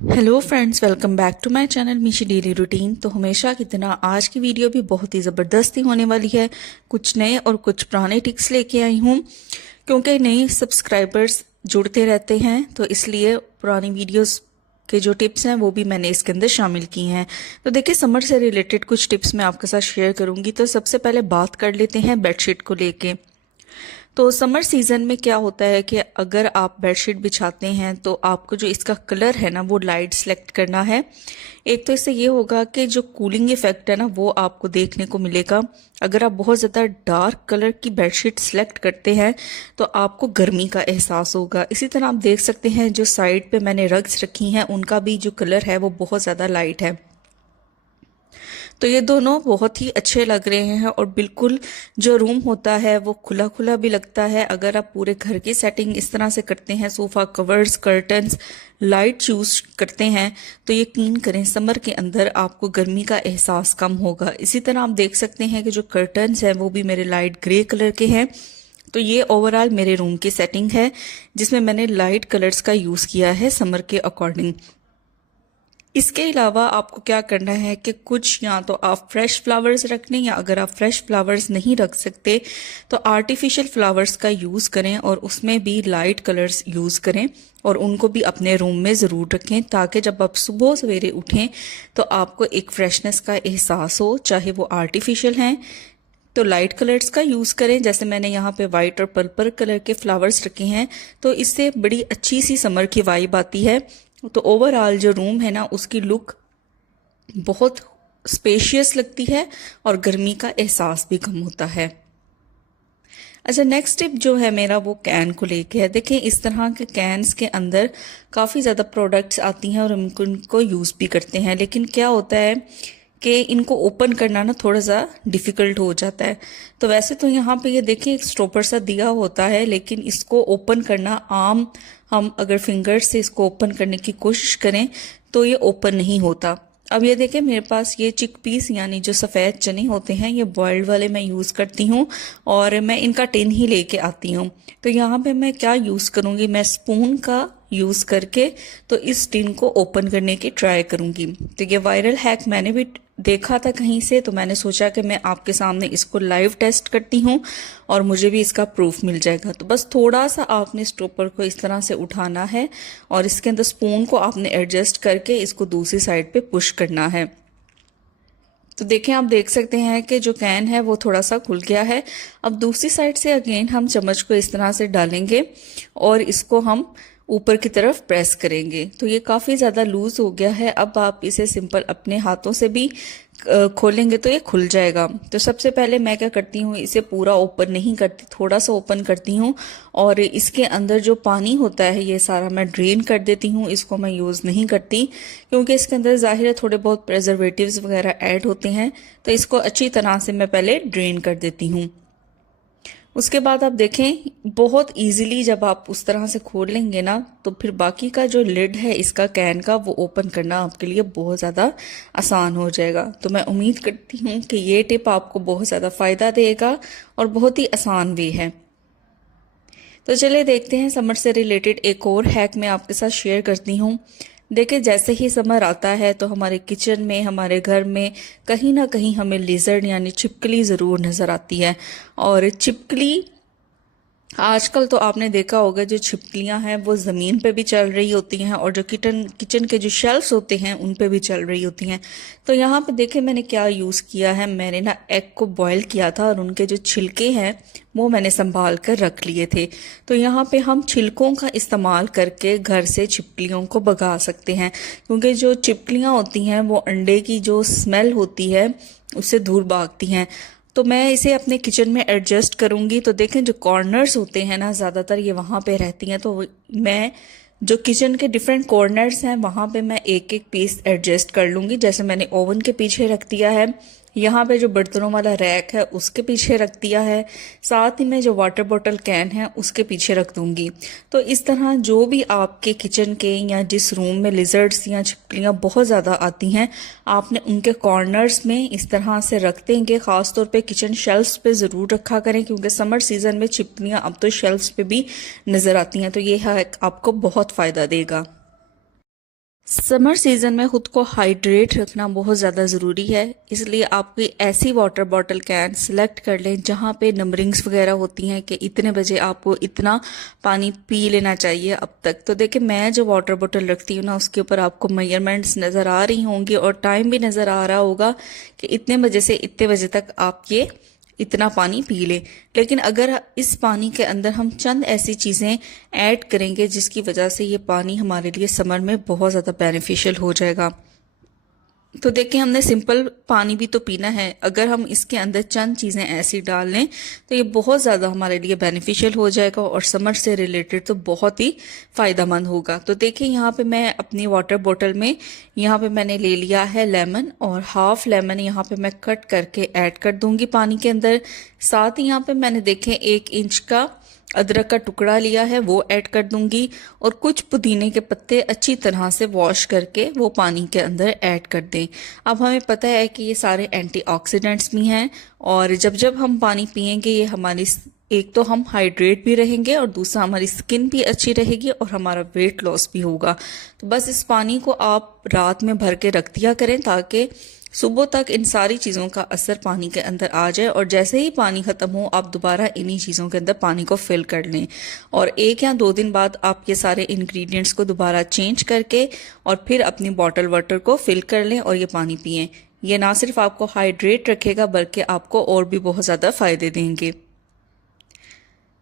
Hello friends, welcome back to my channel मीशी daily routine. तो हमेशा की तरह आज की वीडियो भी बहुत ही ज़बरदस्ती होने वाली है। कुछ नए और कुछ पुराने टिप्स लेके आई हूँ, क्योंकि नए सब्सक्राइबर्स जुड़ते रहते हैं, तो इसलिए पुरानी वीडियोस के जो टिप्स हैं वो भी मैंने इसके अंदर शामिल की हैं। तो देखिए, समर से रिलेटेड कुछ टिप्स मैं आपके साथ शेयर करूँगी। तो सबसे पहले बात कर लेते हैं बेडशीट को लेके। तो समर सीजन में क्या होता है कि अगर आप बेडशीट बिछाते हैं तो आपको जो इसका कलर है ना वो लाइट सेलेक्ट करना है। एक तो इससे ये होगा कि जो कूलिंग इफेक्ट है ना वो आपको देखने को मिलेगा। अगर आप बहुत ज़्यादा डार्क कलर की बेडशीट सेलेक्ट करते हैं तो आपको गर्मी का एहसास होगा। इसी तरह आप देख सकते हैं जो साइड पे मैंने रग्स रखी हैं उनका भी जो कलर है वो बहुत ज़्यादा लाइट है। तो ये दोनों बहुत ही अच्छे लग रहे हैं और बिल्कुल जो रूम होता है वो खुला खुला भी लगता है। अगर आप पूरे घर की सेटिंग इस तरह से करते हैं, sofa covers, curtains, light choose करते हैं, तो यकीन करें समर के अंदर आपको गर्मी का एहसास कम होगा। इसी तरह आप देख सकते हैं कि जो कर्टन्स हैं वो भी मेरे लाइट ग्रे कलर के हैं। तो ये ओवरऑल मेरे रूम की सेटिंग है जिसमें मैंने लाइट कलर्स का यूज़ किया है समर के अकॉर्डिंग। इसके अलावा आपको क्या करना है कि कुछ या तो आप फ्रेश फ्लावर्स रख लें, या अगर आप फ्रेश फ्लावर्स नहीं रख सकते तो आर्टिफिशियल फ्लावर्स का यूज़ करें और उसमें भी लाइट कलर्स यूज़ करें और उनको भी अपने रूम में ज़रूर रखें, ताकि जब आप सुबह सवेरे उठें तो आपको एक फ्रेशनेस का एहसास हो। चाहे वो आर्टिफिशियल हैं तो लाइट कलर्स का यूज़ करें, जैसे मैंने यहाँ पे वाइट और पर्पल कलर के फ्लावर्स रखे हैं, तो इससे बड़ी अच्छी सी समर की वाइब आती है। तो ओवरऑल जो रूम है ना उसकी लुक बहुत स्पेशियस लगती है और गर्मी का एहसास भी कम होता है। अच्छा, नेक्स्ट टिप जो है मेरा वो कैन को लेके है। देखें, इस तरह के कैन्स के अंदर काफ़ी ज़्यादा प्रोडक्ट्स आती हैं और हम इनको यूज़ भी करते हैं, लेकिन क्या होता है कि इनको ओपन करना ना थोड़ा सा डिफ़िकल्ट हो जाता है। तो वैसे तो यहाँ पे ये देखें एक स्टॉपर सा दिया होता है, लेकिन इसको ओपन करना हम अगर फिंगर से इसको ओपन करने की कोशिश करें तो ये ओपन नहीं होता। अब ये देखें, मेरे पास ये चिकपीस यानी जो सफ़ेद चने होते हैं ये बॉइल्ड वाले मैं यूज़ करती हूँ और मैं इनका टिन ही लेके आती हूँ। तो यहाँ पे मैं क्या यूज़ करूँगी, मैं स्पून का यूज़ करके तो इस टिन को ओपन करने की ट्राई करूँगी। तो ये वायरल हैक मैंने भी देखा था कहीं से, तो मैंने सोचा कि मैं आपके सामने इसको लाइव टेस्ट करती हूँ और मुझे भी इसका प्रूफ मिल जाएगा। तो बस थोड़ा सा आपने स्टॉपर को इस तरह से उठाना है और इसके अंदर स्पून को आपने एडजस्ट करके इसको दूसरी साइड पे पुश करना है। तो देखें, आप देख सकते हैं कि जो कैन है वो थोड़ा सा खुल गया है। अब दूसरी साइड से अगेन हम चम्मच को इस तरह से डालेंगे और इसको हम ऊपर की तरफ प्रेस करेंगे, तो ये काफ़ी ज़्यादा लूज़ हो गया है। अब आप इसे सिंपल अपने हाथों से भी खोलेंगे तो ये खुल जाएगा। तो सबसे पहले मैं क्या करती हूँ, इसे पूरा ओपन नहीं करती, थोड़ा सा ओपन करती हूँ और इसके अंदर जो पानी होता है ये सारा मैं ड्रेन कर देती हूँ। इसको मैं यूज़ नहीं करती क्योंकि इसके अंदर ज़ाहिर है थोड़े बहुत प्रिजर्वेटिव्स वगैरह ऐड होते हैं, तो इसको अच्छी तरह से मैं पहले ड्रेन कर देती हूँ। उसके बाद आप देखें, बहुत इजीली जब आप उस तरह से खोल लेंगे ना तो फिर बाकी का जो लिड है इसका कैन का वो ओपन करना आपके लिए बहुत ज़्यादा आसान हो जाएगा। तो मैं उम्मीद करती हूँ कि ये टिप आपको बहुत ज़्यादा फ़ायदा देगा और बहुत ही आसान वे है। तो चलिए देखते हैं, समर से रिलेटेड एक और हैक मैं आपके साथ शेयर करती हूँ। देखिए, जैसे ही समर आता है तो हमारे किचन में, हमारे घर में कहीं ना कहीं हमें लिजर्ड यानी छिपकली ज़रूर नज़र आती है। और छिपकली आजकल तो आपने देखा होगा जो छिपकलियां हैं वो ज़मीन पे भी चल रही होती हैं और जो किचन के जो शेल्फ्स होते हैं उन पे भी चल रही होती हैं। तो यहाँ पे देखें मैंने क्या यूज़ किया है, मैंने ना एग को बॉईल किया था और उनके जो छिलके हैं वो मैंने संभाल कर रख लिए थे। तो यहाँ पे हम छिलकों का इस्तेमाल करके घर से छिपकलियों को भगा सकते हैं, क्योंकि जो छिपकलियाँ होती हैं वो अंडे की जो स्मेल होती है उससे दूर भागती हैं। तो मैं इसे अपने किचन में एडजस्ट करूंगी। तो देखें, जो कॉर्नर्स होते हैं ना ज़्यादातर ये वहाँ पे रहती हैं, तो मैं जो किचन के डिफरेंट कॉर्नर्स हैं वहाँ पे मैं एक एक पीस एडजस्ट कर लूँगी। जैसे मैंने ओवन के पीछे रख दिया है, यहाँ पे जो बर्तनों वाला रैक है उसके पीछे रख दिया है, साथ ही में जो वाटर बॉटल कैन है उसके पीछे रख दूंगी। तो इस तरह जो भी आपके किचन के या जिस रूम में लिजर्ड्स या छिपकलियाँ बहुत ज़्यादा आती हैं, आपने उनके कॉर्नर्स में इस तरह से रख देंगे। ख़ासतौर पे किचन शेल्फ्स पे ज़रूर रखा करें, क्योंकि समर सीज़न में छिपकलियाँ अब तो शेल्फ्स पे भी नज़र आती हैं। तो ये है आपको बहुत फ़ायदा देगा। समर सीज़न में ख़ुद को हाइड्रेट रखना बहुत ज़्यादा ज़रूरी है, इसलिए आप कोई ऐसी वाटर बॉटल कैन सेलेक्ट कर लें जहाँ पे नंबरिंग्स वगैरह होती हैं कि इतने बजे आपको इतना पानी पी लेना चाहिए अब तक। तो देखिए मैं जो वाटर बॉटल रखती हूँ ना उसके ऊपर आपको मेजरमेंट्स नज़र आ रही होंगी और टाइम भी नज़र आ रहा होगा कि इतने बजे से इतने बजे तक आप ये इतना पानी पी लें। लेकिन अगर इस पानी के अंदर हम चंद ऐसी चीज़ें ऐड करेंगे जिसकी वजह से ये पानी हमारे लिए समर में बहुत ज़्यादा बेनिफिशियल हो जाएगा। तो देखिए हमने सिंपल पानी भी तो पीना है, अगर हम इसके अंदर चंद चीज़ें ऐसी डाल लें तो ये बहुत ज़्यादा हमारे लिए बेनिफिशियल हो जाएगा और समर से रिलेटेड तो बहुत ही फ़ायदेमंद होगा। तो देखिए यहाँ पे मैं अपनी वाटर बोतल में यहाँ पे मैंने ले लिया है लेमन और हाफ लेमन यहाँ पे मैं कट करके ऐड कर दूंगी पानी के अंदर। साथ ही यहाँ पे मैंने देखे 1 इंच का अदरक का टुकड़ा लिया है वो ऐड कर दूंगी और कुछ पुदीने के पत्ते अच्छी तरह से वॉश करके वो पानी के अंदर ऐड कर दें। अब हमें पता है कि ये सारे एंटीऑक्सीडेंट्स भी हैं और जब जब हम पानी पियेंगे ये हमारी एक तो हम हाइड्रेट भी रहेंगे और दूसरा हमारी स्किन भी अच्छी रहेगी और हमारा वेट लॉस भी होगा। तो बस इस पानी को आप रात में भर के रख दिया करें ताकि सुबह तक इन सारी चीज़ों का असर पानी के अंदर आ जाए और जैसे ही पानी ख़त्म हो आप दोबारा इन्हीं चीज़ों के अंदर पानी को फिल कर लें और 1 या 2 दिन बाद आप ये सारे इंग्रेडिएंट्स को दोबारा चेंज करके और फिर अपनी बॉटल वाटर को फिल कर लें और ये पानी पिएं। ये ना सिर्फ आपको हाइड्रेट रखेगा बल्कि आपको और भी बहुत ज़्यादा फ़ायदे देंगे।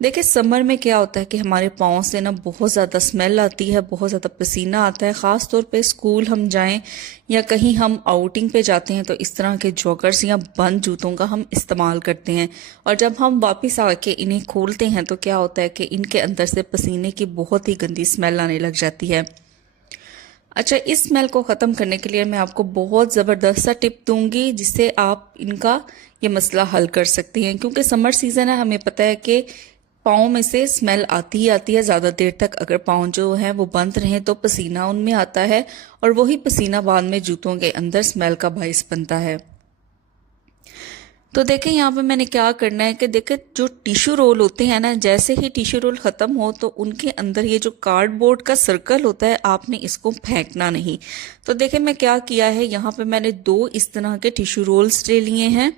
देखिए समर में क्या होता है कि हमारे पाँव से ना बहुत ज़्यादा स्मेल आती है, बहुत ज़्यादा पसीना आता है। ख़ास तौर पे स्कूल हम जाएं या कहीं हम आउटिंग पे जाते हैं तो इस तरह के जॉगर्स या बंद जूतों का हम इस्तेमाल करते हैं और जब हम वापस आके इन्हें खोलते हैं तो क्या होता है कि इनके अंदर से पसीने की बहुत ही गंदी स्मेल आने लग जाती है। अच्छा, इस स्मेल को ख़त्म करने के लिए मैं आपको बहुत ज़बरदस्त सा टिप दूंगी जिससे आप इनका ये मसला हल कर सकती हैं। क्योंकि समर सीज़न है, हमें पता है कि पाँव में से स्मेल आती ही आती है। ज़्यादा देर तक अगर पाँव जो हैं वो बंद रहें तो पसीना उनमें आता है और वही पसीना बाद में जूतों के अंदर स्मेल का बाइस बनता है। तो देखें यहाँ पे मैंने क्या करना है कि देखें जो टिश्यू रोल होते हैं ना, जैसे ही टिश्यू रोल ख़त्म हो तो उनके अंदर ये जो कार्डबोर्ड का सर्कल होता है आपने इसको फेंकना नहीं। तो देखें मैं क्या किया है, यहाँ पे मैंने 2 इस तरह के टिश्यू रोल्स ले लिए हैं।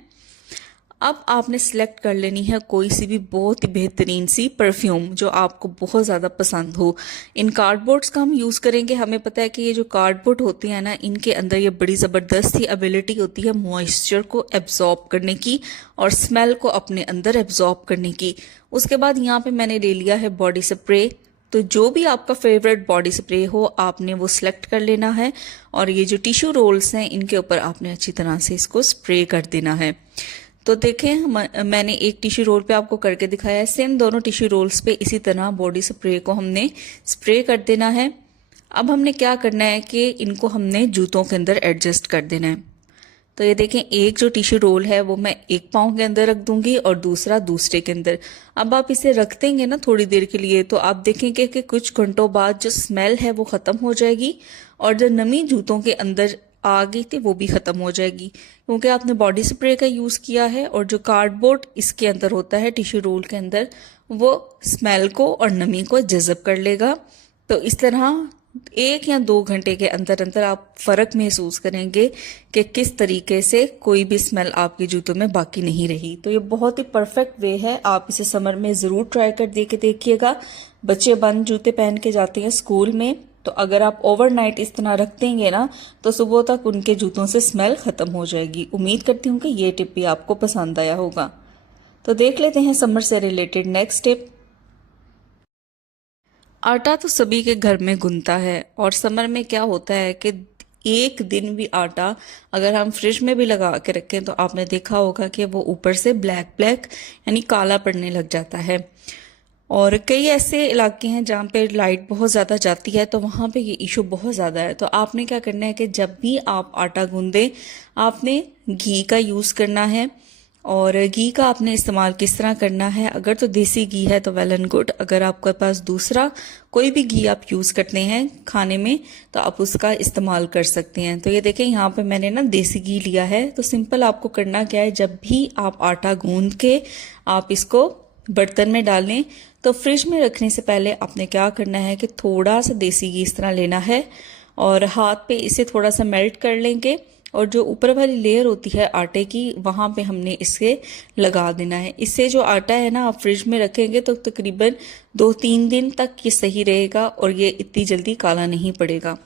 अब आपने सेलेक्ट कर लेनी है कोई सी भी बहुत ही बेहतरीन सी परफ्यूम जो आपको बहुत ज़्यादा पसंद हो। इन कार्डबोर्ड्स का हम यूज़ करेंगे। हमें पता है कि ये जो कार्डबोर्ड होती है ना, इनके अंदर ये बड़ी ज़बरदस्त ही एबिलिटी होती है मॉइस्चर को एब्जॉर्ब करने की और स्मेल को अपने अंदर एब्जॉर्ब करने की। उसके बाद यहाँ पे मैंने ले लिया है बॉडी स्प्रे। तो जो भी आपका फेवरेट बॉडी स्प्रे हो आपने वो सिलेक्ट कर लेना है और ये जो टिश्यू रोल्स हैं इनके ऊपर आपने अच्छी तरह से इसको स्प्रे कर देना है। तो देखें मैंने एक टिश्यू रोल पे आपको करके दिखाया है, सेम दोनों टिश्यू रोल्स पे इसी तरह बॉडी स्प्रे को हमने स्प्रे कर देना है। अब हमने क्या करना है कि इनको हमने जूतों के अंदर एडजस्ट कर देना है। तो ये देखें एक जो टिश्यू रोल है वो मैं एक पाँव के अंदर रख दूंगी और दूसरा दूसरे के अंदर। अब आप इसे रख देंगे ना थोड़ी देर के लिए तो आप देखेंगे कि कुछ घंटों बाद जो स्मेल है वो ख़त्म हो जाएगी और जो नमी जूतों के अंदर आ गई थी वो भी ख़त्म हो जाएगी क्योंकि आपने बॉडी स्प्रे का यूज़ किया है और जो कार्डबोर्ड इसके अंदर होता है टिश्यू रोल के अंदर वो स्मेल को और नमी को जज़ब कर लेगा। तो इस तरह 1 या 2 घंटे के अंदर अंदर आप फ़र्क महसूस करेंगे कि किस तरीके से कोई भी स्मेल आपके जूतों में बाकी नहीं रही। तो ये बहुत ही परफेक्ट वे है, आप इसे समर में ज़रूर ट्राई कर के देखिएगा। बच्चे बंद जूते पहन के जाते हैं स्कूल में, तो अगर आप ओवरनाइट इस तरह रख देंगे ना तो सुबह तक उनके जूतों से स्मेल ख़त्म हो जाएगी। उम्मीद करती हूँ कि ये टिप भी आपको पसंद आया होगा। तो देख लेते हैं समर से रिलेटेड नेक्स्ट टिप। आटा तो सभी के घर में गुनता है और समर में क्या होता है कि एक दिन भी आटा अगर हम फ्रिज में भी लगा के रखें तो आपने देखा होगा कि वो ऊपर से ब्लैक ब्लैक यानी काला पड़ने लग जाता है। और कई ऐसे इलाके हैं जहाँ पे लाइट बहुत ज़्यादा जाती है तो वहाँ पे ये इशू बहुत ज़्यादा है। तो आपने क्या करना है कि जब भी आप आटा गूंदें आपने घी का यूज़ करना है। और घी का आपने इस्तेमाल किस तरह करना है, अगर तो देसी घी है तो वेल एंड गुड, अगर आपके पास दूसरा कोई भी घी आप यूज़ करते हैं खाने में तो आप उसका इस्तेमाल कर सकते हैं। तो ये देखें यहाँ पे मैंने ना देसी घी लिया है। तो सिंपल आपको करना क्या है, जब भी आप आटा गूंद के आप इसको बर्तन में डालें तो फ्रिज में रखने से पहले आपने क्या करना है कि थोड़ा सा देसी घी इस तरह लेना है और हाथ पे इसे थोड़ा सा मेल्ट कर लेंगे और जो ऊपर वाली लेयर होती है आटे की वहाँ पे हमने इसे लगा देना है। इससे जो आटा है ना आप फ्रिज में रखेंगे तो तकरीबन 2-3 दिन तक ये सही रहेगा और ये इतनी जल्दी काला नहीं पड़ेगा।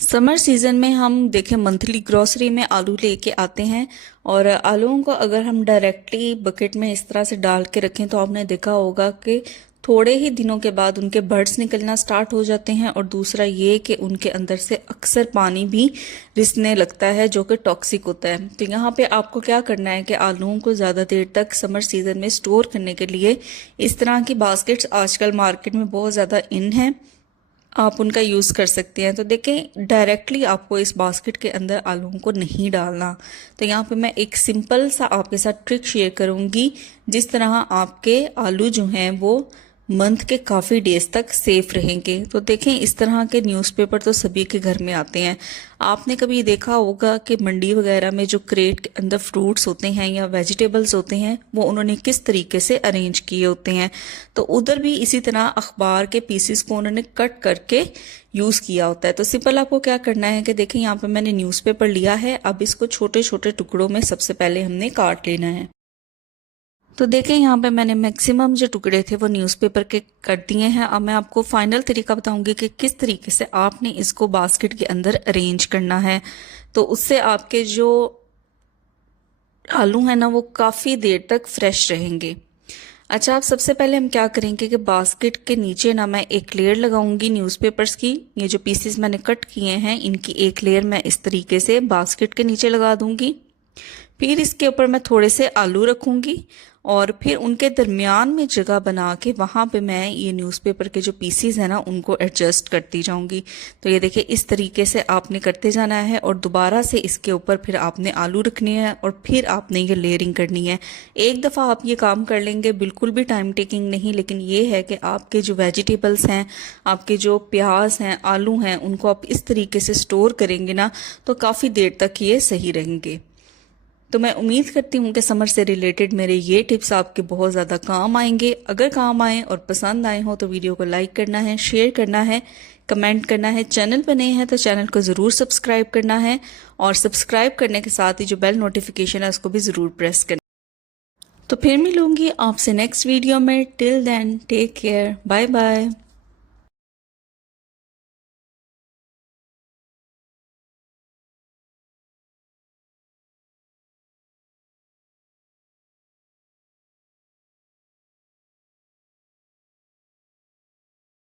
समर सीज़न में हम देखें मंथली ग्रोसरी में आलू लेके आते हैं और आलूओं को अगर हम डायरेक्टली बकेट में इस तरह से डाल के रखें तो आपने देखा होगा कि थोड़े ही दिनों के बाद उनके बर्ड्स निकलना स्टार्ट हो जाते हैं और दूसरा ये कि उनके अंदर से अक्सर पानी भी रिसने लगता है जो कि टॉक्सिक होता है। तो यहाँ पे आपको क्या करना है कि आलूओं को ज़्यादा देर तक समर सीज़न में स्टोर करने के लिए इस तरह की बास्केट्स आजकल मार्केट में बहुत ज़्यादा इन हैं, आप उनका यूज़ कर सकते हैं। तो देखें डायरेक्टली आपको इस बास्केट के अंदर आलूओं को नहीं डालना। तो यहाँ पे मैं एक सिंपल सा आपके साथ ट्रिक शेयर करूँगी जिस तरह आपके आलू जो हैं वो मंथ के काफ़ी डेज तक सेफ रहेंगे। तो देखें इस तरह के न्यूज़पेपर तो सभी के घर में आते हैं। आपने कभी देखा होगा कि मंडी वगैरह में जो क्रेट के अंदर फ्रूट्स होते हैं या वेजिटेबल्स होते हैं वो उन्होंने किस तरीके से अरेंज किए होते हैं। तो उधर भी इसी तरह अखबार के पीसेस को उन्होंने कट करके यूज़ किया होता है। तो सिंपल आपको क्या करना है कि देखें यहाँ पे मैंने न्यूज़पेपर लिया है, अब इसको छोटे छोटे टुकड़ों में सबसे पहले हमने काट लेना है। तो देखें यहाँ पे मैंने मैक्सिमम जो टुकड़े थे वो न्यूज़पेपर के कर दिए हैं। अब मैं आपको फाइनल तरीका बताऊंगी कि किस तरीके से आपने इसको बास्केट के अंदर अरेंज करना है। तो उससे आपके जो आलू हैं ना वो काफ़ी देर तक फ्रेश रहेंगे। अच्छा, अब सबसे पहले हम क्या करेंगे कि बास्केट के नीचे ना मैं एक लेयर लगाऊंगी न्यूज़पेपर्स की। ये जो पीसेस मैंने कट किए हैं इनकी एक लेयर मैं इस तरीके से बास्केट के नीचे लगा दूंगी। फिर इसके ऊपर मैं थोड़े से आलू रखूंगी और फिर उनके दरमियान में जगह बना के वहाँ पे मैं ये न्यूज़पेपर के जो पीसीज हैं ना उनको एडजस्ट करती जाऊंगी। तो ये देखिए इस तरीके से आपने करते जाना है और दोबारा से इसके ऊपर फिर आपने आलू रखने हैं और फिर आपने ये लेयरिंग करनी है। एक दफ़ा आप ये काम कर लेंगे, बिल्कुल भी टाइम टेकिंग नहीं, लेकिन ये है कि आपके जो वेजिटेबल्स हैं, आपके जो प्याज हैं, आलू हैं, उनको आप इस तरीके से स्टोर करेंगे ना तो काफ़ी देर तक ये सही रहेंगे। तो मैं उम्मीद करती हूँ कि समर से रिलेटेड मेरे ये टिप्स आपके बहुत ज़्यादा काम आएंगे। अगर काम आए और पसंद आए हो तो वीडियो को लाइक करना है, शेयर करना है, कमेंट करना है। चैनल पर नए हैं तो चैनल को ज़रूर सब्सक्राइब करना है और सब्सक्राइब करने के साथ ही जो बेल नोटिफिकेशन है उसको भी ज़रूर प्रेस करना। तो फिर मिलूंगी आपसे नेक्स्ट वीडियो में। Till then take care, bye bye.